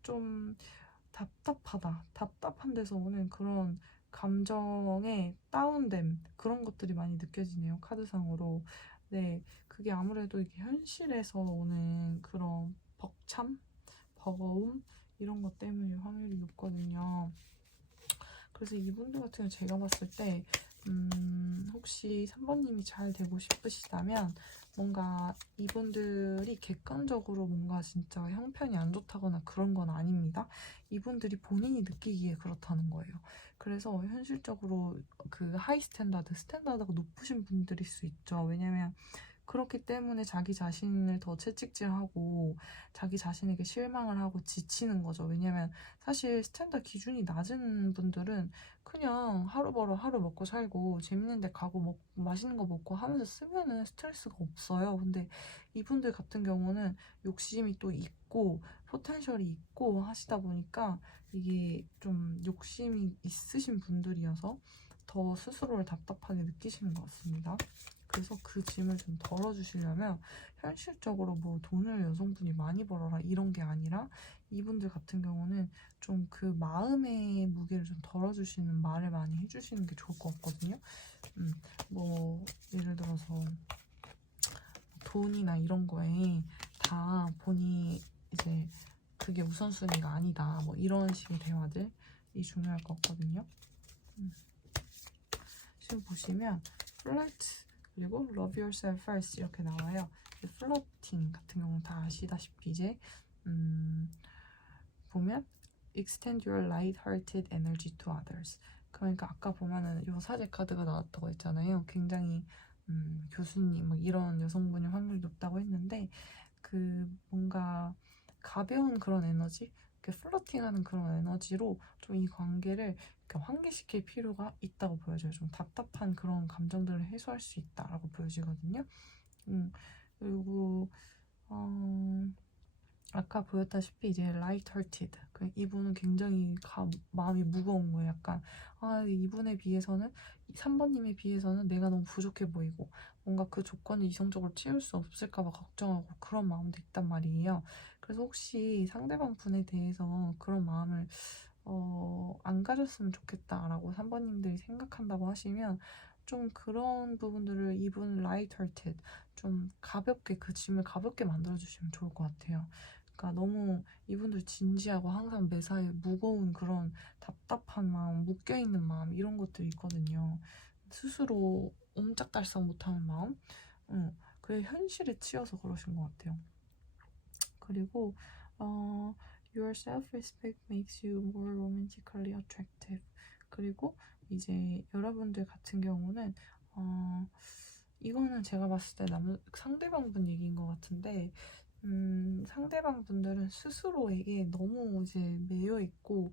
좀 답답하다. 답답한 데서 오는 그런 감정의 다운됨 그런 것들이 많이 느껴지네요. 카드상으로. 네, 그게 아무래도 이게 현실에서 오는 그런 벅참, 버거움 이런 것 때문일 확률이 높거든요. 그래서 이분들 같은 경우 제가 봤을 때 혹시 3번님이 잘 되고 싶으시다면 뭔가 이분들이 객관적으로 뭔가 진짜 형편이 안 좋다거나 그런 건 아닙니다. 이분들이 본인이 느끼기에 그렇다는 거예요. 그래서 현실적으로 그 하이 스탠다드가 높으신 분들일 수 있죠. 왜냐면 그렇기 때문에 자기 자신을 더 채찍질하고 자기 자신에게 실망을 하고 지치는 거죠. 왜냐면 사실 스탠다드 기준이 낮은 분들은 그냥 하루 벌어 하루 먹고 살고 재밌는 데 가고 맛있는 거 먹고 하면서 쓰면은 스트레스가 없어요. 근데 이분들 같은 경우는 욕심이 또 있고 포텐셜이 있고 하시다 보니까 이게 좀 욕심이 있으신 분들이어서 더 스스로를 답답하게 느끼시는 것 같습니다. 그래서 그 짐을 좀 덜어주시려면 현실적으로 뭐 돈을 여성분이 많이 벌어라 이런 게 아니라 이분들 같은 경우는 좀 그 마음의 무게를 좀 덜어주시는 말을 많이 해주시는 게 좋을 것 같거든요. 뭐 예를 들어서 돈이나 이런 거에 다 본이 이제 그게 우선순위가 아니다 뭐 이런 식의 대화들이 중요할 것 같거든요. 지금 보시면 플러트 그리고 love yourself first 이렇게 나와요. 플러팅 같은 경우는 다 아시다시피 이제 보면 extend your light-hearted energy to others. 그러니까 아까 보면은 요 사제 카드가 나왔다고 했잖아요. 굉장히 교수님 뭐 이런 여성분이 확률이 높다고 했는데 그 뭔가 가벼운 그런 에너지, 이렇게 플러팅하는 그런 에너지로 좀 이 관계를 이렇게 환기시킬 필요가 있다고 보여져요. 좀 답답한 그런 감정들을 해소할 수 있다라고 보여지거든요. 그리고 아까 보였다시피 이제 light-hearted. 이분은 굉장히 마음이 무거운 거예요. 약간 이분에 비해서는 3번님에 비해서는 내가 너무 부족해 보이고 뭔가 그 조건을 이성적으로 채울 수 없을까 봐 걱정하고 그런 마음도 있단 말이에요. 그래서 혹시 상대방 분에 대해서 그런 마음을 안 가졌으면 좋겠다라고 3번님들이 생각한다고 하시면 좀 그런 부분들을 이분 light-hearted 좀 가볍게 그 짐을 가볍게 만들어주시면 좋을 것 같아요. 그러니까 너무 이분들 진지하고 항상 매사에 무거운 그런 답답한 마음, 묶여있는 마음 이런 것들이 있거든요. 스스로 옴짝달싹 못하는 마음? 그게 현실에 치여서 그러신 것 같아요. 그리고 Your self-respect makes you more romantically attractive. 그리고 이제 여러분들 같은 경우는 이거는 제가 봤을 때 상대방분 얘기인 것 같은데 상대방 분들은 스스로에게 너무 이제 매여 있고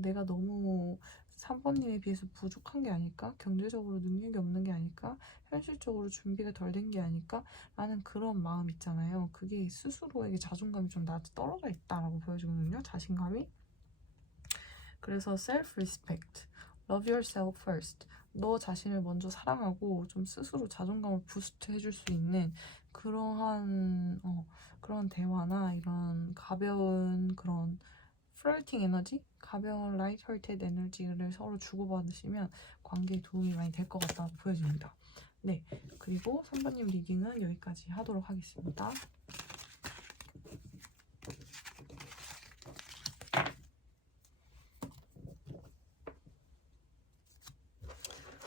내가 너무 3번님에 비해서 부족한 게 아닐까? 경제적으로 능력이 없는 게 아닐까? 현실적으로 준비가 덜 된 게 아닐까? 라는 그런 마음 있잖아요. 그게 스스로에게 자존감이 좀 떨어져 있다라고 보여지거든요. 자신감이. 그래서 self-respect, love yourself first. 너 자신을 먼저 사랑하고 좀 스스로 자존감을 부스트 해줄 수 있는 그러한 그런 대화나 이런 가벼운 그런 플러팅 에너지, 가벼운 라이트-하트드 에너지를 서로 주고받으시면 관계에 도움이 많이 될 것 같다고 보여집니다. 네, 그리고 3번님 리딩은 여기까지 하도록 하겠습니다.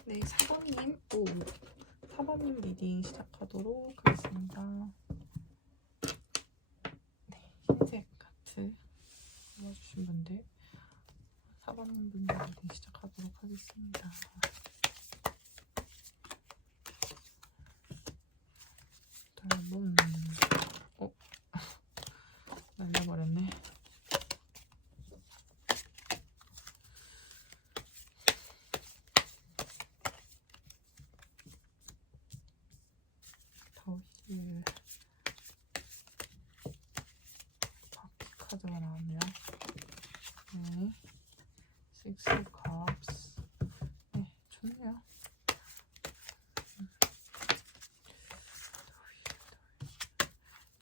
네, 4번님 리딩 시작하도록 하겠습니다. 네, 흰색 카트 뽑아주신 분들 4번님 분들 리딩 시작하도록 하겠습니다. 여러분, 날려버렸네. 더힐 바퀴 카드가 나왔네요. 네, Six of Cups. 네, 좋네요.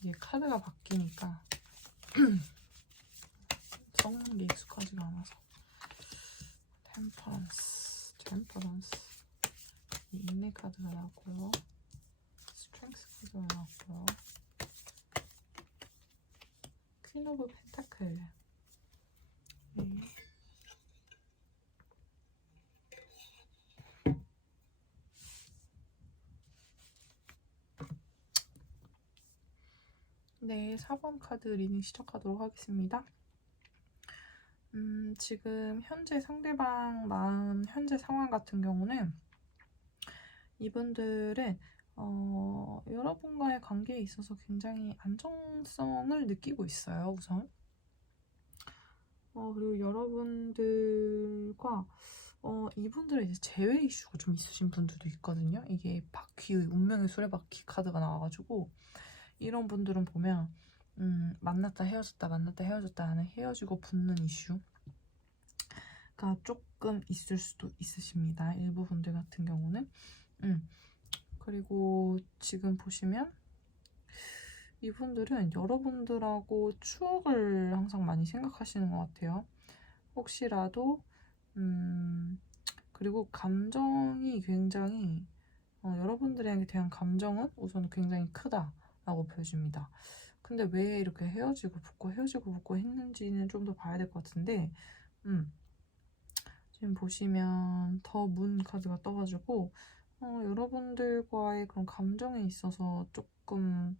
이게 카드가 바뀌니까 섞는 게 익숙하지가 않아서. 템퍼런스. 인내 카드가 나왔고요. 스트렝스 카드가 나왔고요. 퀸 오브 펜타클. 네. 네, 4번 카드 리딩 시작하도록 하겠습니다. 지금 현재 상대방 마음, 현재 상황 같은 경우는 이분들은 여러분과의 관계에 있어서 굉장히 안정성을 느끼고 있어요, 우선. 그리고 여러분들과 이분들은 이제 재회 이슈가 좀 있으신 분들도 있거든요. 이게 운명의 수레바퀴 카드가 나와가지고 이런 분들은 보면 만났다 헤어졌다 하는 헤어지고 붙는 이슈가 조금 있을 수도 있으십니다. 일부 분들 같은 경우는. 그리고 지금 보시면 이분들은 여러분들하고 추억을 항상 많이 생각하시는 것 같아요. 혹시라도 그리고 감정이 굉장히 여러분들에게 대한 감정은 우선 굉장히 크다라고 보여집니다. 근데 왜 이렇게 헤어지고 붙고 했는지는 좀 더 봐야 될 것 같은데 지금 보시면 더 문 카드가 떠가지고 여러분들과의 그런 감정에 있어서 조금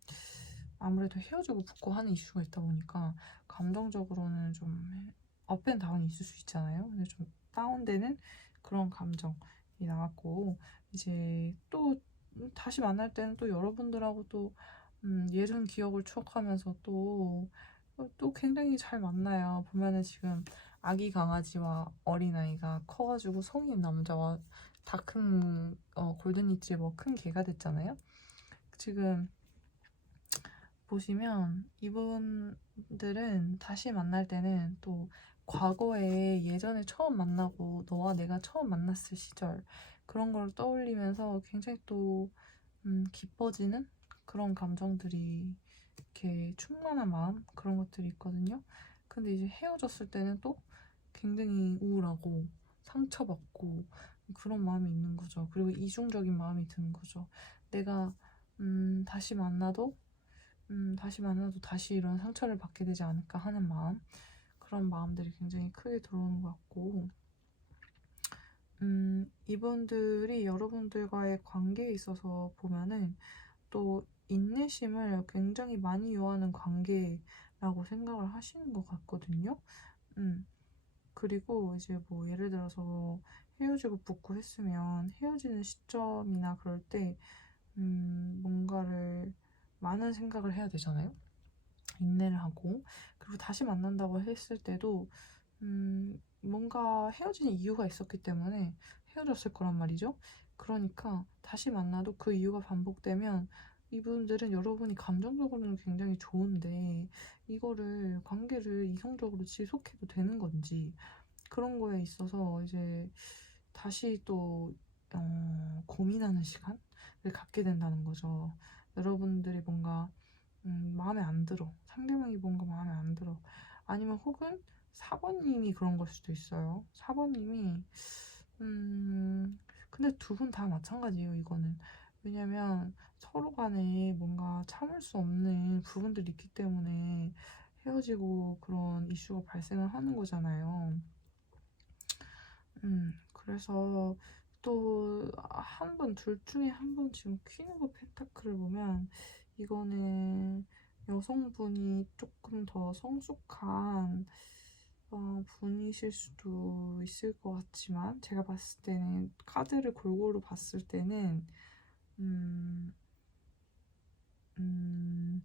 아무래도 헤어지고 붙고 하는 이슈가 있다 보니까 감정적으로는 좀 업앤다운이 있을 수 있잖아요. 근데 좀 다운되는 그런 감정이 나왔고, 이제 또 다시 만날 때는 또 여러분들하고 또 예전 기억을 추억하면서 또 굉장히 잘 만나요. 보면은 지금 아기 강아지와 어린아이가 커가지고 성인 남자와 다 큰 골든 리트리버 큰 개가 됐잖아요. 지금 보시면 이분들은 다시 만날 때는 또 과거에 예전에 처음 만나고 너와 내가 처음 만났을 시절 그런 걸 떠올리면서 굉장히 또 기뻐지는 그런 감정들이 이렇게 충만한 마음 그런 것들이 있거든요. 근데 이제 헤어졌을 때는 또 굉장히 우울하고 상처받고 그런 마음이 있는 거죠. 그리고 이중적인 마음이 드는 거죠. 내가 다시 만나도 다시 만나도 다시 이런 상처를 받게 되지 않을까 하는 마음, 그런 마음들이 굉장히 크게 들어오는 것 같고, 이분들이 여러분들과의 관계에 있어서 보면은 또 인내심을 굉장히 많이 요하는 관계라고 생각을 하시는 것 같거든요. 그리고 이제 뭐 예를 들어서 헤어지고 붙고 했으면 헤어지는 시점이나 그럴 때 뭔가를 많은 생각을 해야 되잖아요. 인내를 하고, 그리고 다시 만난다고 했을 때도 뭔가 헤어지는 이유가 있었기 때문에 헤어졌을 거란 말이죠. 그러니까 다시 만나도 그 이유가 반복되면 이분들은 여러분이 감정적으로는 굉장히 좋은데 이거를 관계를 이성적으로 지속해도 되는 건지 그런 거에 있어서 이제 다시 또 고민하는 시간을 갖게 된다는 거죠. 여러분들이 뭔가 마음에 안 들어. 상대방이 뭔가 마음에 안 들어. 아니면 혹은 4번님이 그런 걸 수도 있어요. 4번님이 근데 두 분 다 마찬가지예요, 이거는. 왜냐면 서로 간에 뭔가 참을 수 없는 부분들이 있기 때문에 헤어지고 그런 이슈가 발생을 하는 거잖아요. 그래서 또 한 분, 둘 중에 한 분 지금 퀸 오브 펜타클을 보면 이거는 여성분이 조금 더 성숙한 분이실 수도 있을 것 같지만 제가 봤을 때는 카드를 골고루 봤을 때는 음, 음,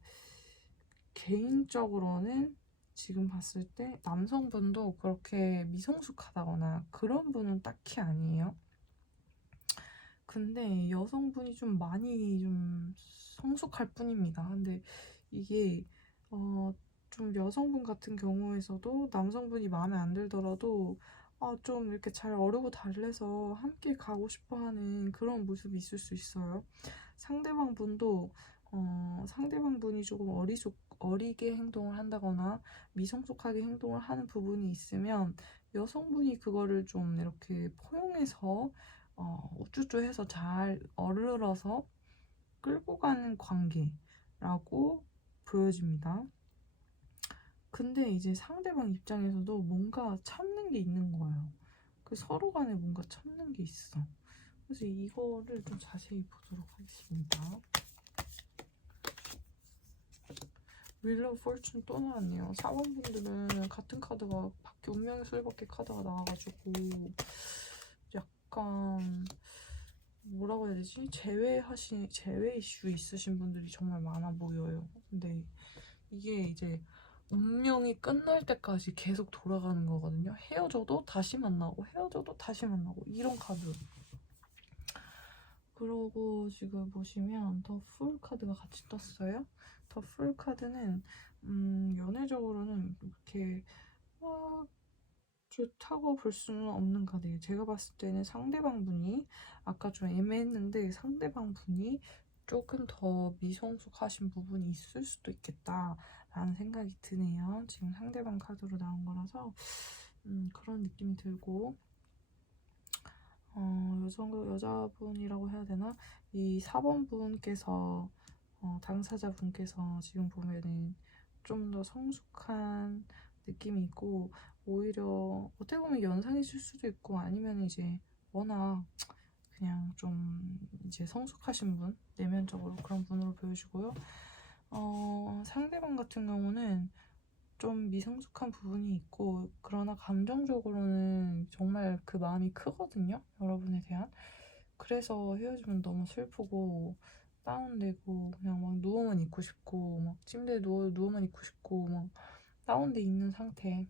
개인적으로는 지금 봤을 때 남성분도 그렇게 미성숙하다거나 그런 분은 딱히 아니에요. 근데 여성분이 좀 많이 좀 성숙할 뿐입니다. 근데 이게 좀 여성분 같은 경우에서도 남성분이 마음에 안 들더라도 좀 이렇게 잘 어르고 달래서 함께 가고 싶어 하는 그런 모습이 있을 수 있어요. 상대방 분도 상대방 분이 조금 어리게 행동을 한다거나 미성숙하게 행동을 하는 부분이 있으면 여성분이 그거를 좀 이렇게 포용해서 우쭈쭈 해서 잘 어르러서 끌고 가는 관계라고 보여집니다. 근데 이제 상대방 입장에서도 뭔가 참는 게 있는 거예요. 그 서로 간에 뭔가 참는 게 있어. 그래서 이거를 좀 자세히 보도록 하겠습니다. 윌 오브 포춘 또 나왔네요. 4번분들은 같은 카드가 운명의 술밖에 카드가 나와가지고 약간 뭐라고 해야 되지? 제외 이슈 있으신 분들이 정말 많아 보여요. 근데 이게 이제 운명이 끝날 때까지 계속 돌아가는 거거든요. 헤어져도 다시 만나고 헤어져도 다시 만나고 이런 카드. 그러고 지금 보시면 더 풀 카드가 같이 떴어요. 더 풀 카드는 연애적으로는 이렇게 막 좋다고 볼 수는 없는 카드예요. 제가 봤을 때는 상대방 분이 아까 좀 애매했는데 상대방 분이 조금 더 미성숙하신 부분이 있을 수도 있겠다라는 생각이 드네요. 지금 상대방 카드로 나온 거라서 그런 느낌이 들고 여자분이라고 해야 되나? 이 4번 분께서 당사자분께서 지금 보면은 좀 더 성숙한 느낌이 있고 오히려 어떻게 보면 연상이실 수도 있고 아니면 이제 워낙 그냥 좀 이제 성숙하신 분 내면적으로 그런 분으로 보여지고요. 상대방 같은 경우는 좀 미성숙한 부분이 있고, 그러나 감정적으로는 정말 그 마음이 크거든요, 여러분에 대한. 그래서 헤어지면 너무 슬프고 다운되고 그냥 막 누워만 있고 싶고, 막 침대에 누워만 있고 싶고, 막 다운돼 있는 상태.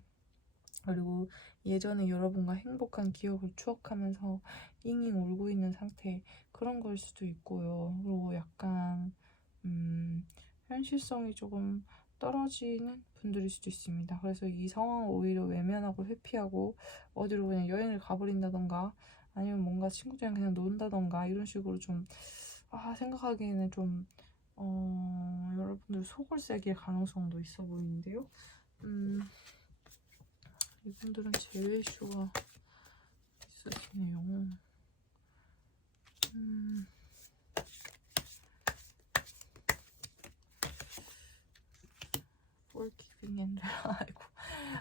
그리고 예전에 여러분과 행복한 기억을 추억하면서 잉잉 울고 있는 상태, 그런 걸 수도 있고요. 그리고 약간 현실성이 조금 떨어지는 분들일 수도 있습니다. 그래서 이 상황을 오히려 외면하고 회피하고 어디로 그냥 여행을 가버린다던가, 아니면 뭔가 친구들이랑 그냥 논다던가, 이런 식으로 좀 생각하기에는 좀 여러분들 속을 새길 가능성도 있어 보이는데요. 이분들은 재회 이슈가 있으시네요. forgiving and 아이고.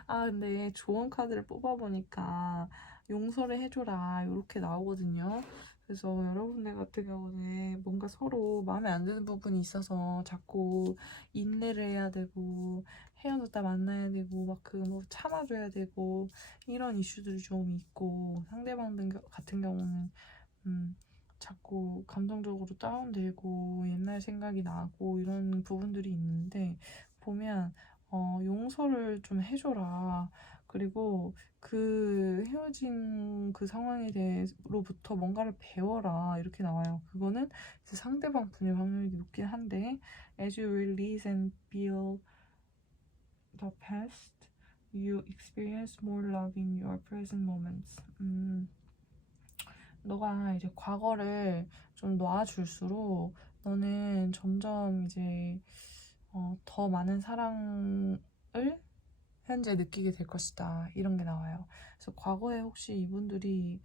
근데 좋은 카드를 뽑아보니까 용서를 해줘라 이렇게 나오거든요. 그래서 여러분들 같은 경우는 뭔가 서로 마음에 안 드는 부분이 있어서 자꾸 인내를 해야 되고, 헤어졌다 만나야 되고, 막 뭐 참아줘야 되고, 이런 이슈들이 좀 있고, 상대방 같은 경우는 자꾸 감정적으로 다운되고 옛날 생각이 나고 이런 부분들이 있는데, 보면 용서를 좀 해줘라. 그리고 그 헤어진 그 상황에 대해로부터 뭔가를 배워라, 이렇게 나와요. 그거는 이제 상대방 분일 확률이 높긴 한데, as you release and build the past, you experience more love in your present moments. 너가 이제 과거를 좀 놔줄수록 너는 점점 이제 더 많은 사랑을 현재 느끼게 될 것이다, 이런 게 나와요. 그래서 과거에 혹시 이분들이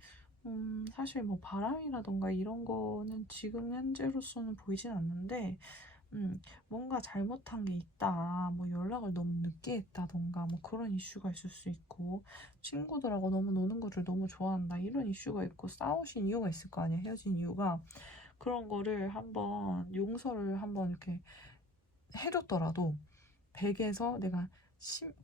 사실 뭐 바람이라던가 이런 거는 지금 현재로서는 보이진 않는데, 뭔가 잘못한 게 있다, 뭐 연락을 너무 늦게 했다던가, 뭐 그런 이슈가 있을 수 있고, 친구들하고 너무 노는 거를 너무 좋아한다, 이런 이슈가 있고, 싸우신 이유가 있을 거 아니에요, 헤어진 이유가. 그런 거를 한번 용서를 한번 이렇게 해줬더라도 100에서 내가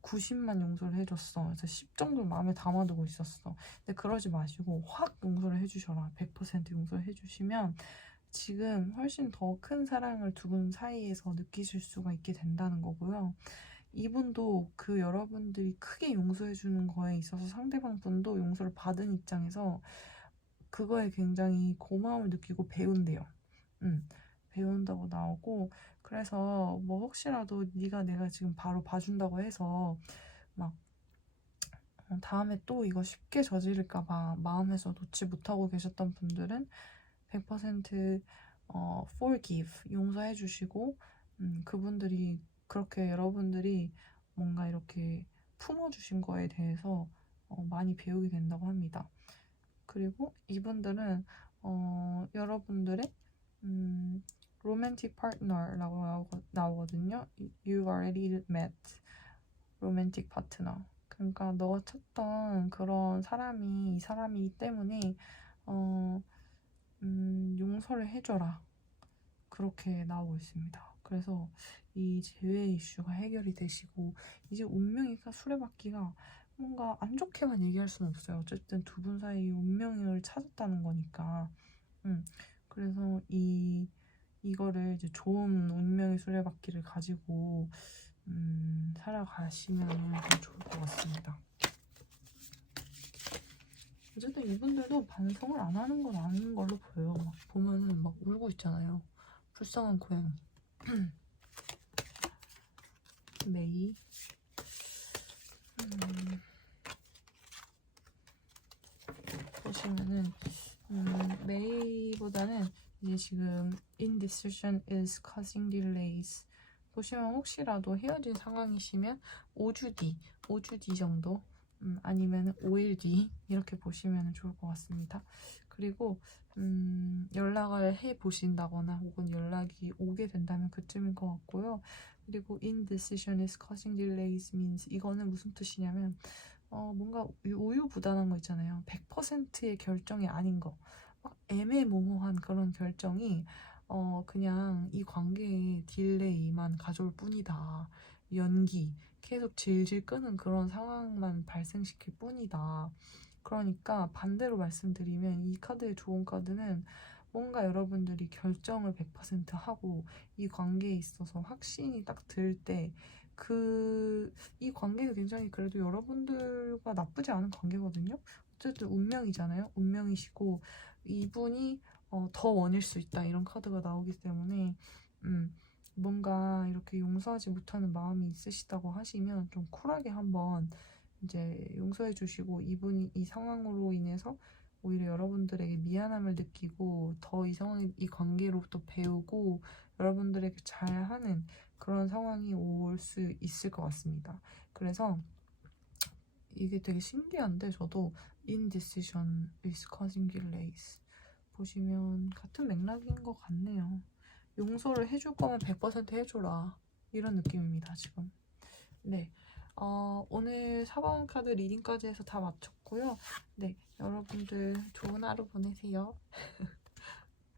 90만 용서를 해줬어, 그래서 10 정도 마음에 담아두고 있었어. 근데 그러지 마시고 확 용서를 해주셔라. 100% 용서를 해주시면 지금 훨씬 더 큰 사랑을 두 분 사이에서 느끼실 수가 있게 된다는 거고요. 이분도 그 여러분들이 크게 용서해주는 거에 있어서 상대방 분도 용서를 받은 입장에서 그거에 굉장히 고마움을 느끼고 배운대요. 배운다고 나오고, 그래서 뭐 혹시라도 내가 지금 바로 봐준다고 해서 막 다음에 또 이거 쉽게 저지를까봐 마음에서 놓지 못하고 계셨던 분들은 100% forgive, 용서해 주시고, 그분들이 그렇게 여러분들이 뭔가 이렇게 품어주신 거에 대해서 많이 배우게 된다고 합니다. 그리고 이분들은 여러분들의 romantic partner라고 나오거든요. You already met romantic partner. 그러니까 너가 찾던 그런 사람이 이 사람이기 때문에 용서를 해줘라, 그렇게 나오고 있습니다. 그래서 이 재회 이슈가 해결이 되시고, 이제 운명이가 수레바퀴가 뭔가 안 좋게만 얘기할 수는 없어요. 어쨌든 두 분 사이 운명을 찾았다는 거니까. 그래서 이거를 이제 좋은 운명의 수레바퀴를 가지고 살아가시면 더 좋을 것 같습니다. 어쨌든 이분들도 반성을 안 하는 건 아닌 걸로 보여요. 막 보면은 막 울고 있잖아요. 불쌍한 고양이. 메이. 보시면은 메이보다는 이제 지금 indecision is causing delays. 보시면 혹시라도 헤어진 상황이시면 5주 뒤 정도, 아니면 5일 뒤, 이렇게 보시면 좋을 것 같습니다. 그리고 연락을 해 보신다거나 혹은 연락이 오게 된다면 그쯤인 것 같고요. 그리고 indecision is causing delays means, 이거는 무슨 뜻이냐면 뭔가 우유부단한 거 있잖아요. 100%의 결정이 아닌 거, 막 애매모호한 그런 결정이 그냥 이 관계에 딜레이만 가져올 뿐이다. 연기, 계속 질질 끄는 그런 상황만 발생시킬 뿐이다. 그러니까 반대로 말씀드리면 이 카드의 좋은 카드는 뭔가 여러분들이 결정을 100% 하고 이 관계에 있어서 확신이 딱 들 때 이 관계가 굉장히 그래도 여러분들과 나쁘지 않은 관계거든요. 어쨌든 운명이잖아요. 운명이시고 이분이 더 원일 수 있다 이런 카드가 나오기 때문에 뭔가 이렇게 용서하지 못하는 마음이 있으시다고 하시면 좀 쿨하게 한번 이제 용서해 주시고 이분이 이 상황으로 인해서 오히려 여러분들에게 미안함을 느끼고 더 이 관계로부터 배우고 여러분들에게 잘하는 그런 상황이 올 수 있을 것 같습니다. 그래서 이게 되게 신기한데 저도 indecision is causing delays 보시면 같은 맥락인 것 같네요. 용서를 해줄 거면 100% 해줘라 이런 느낌입니다 지금. 네, 오늘 4번 카드 리딩까지 해서 다 마쳤고요. 네, 여러분들 좋은 하루 보내세요.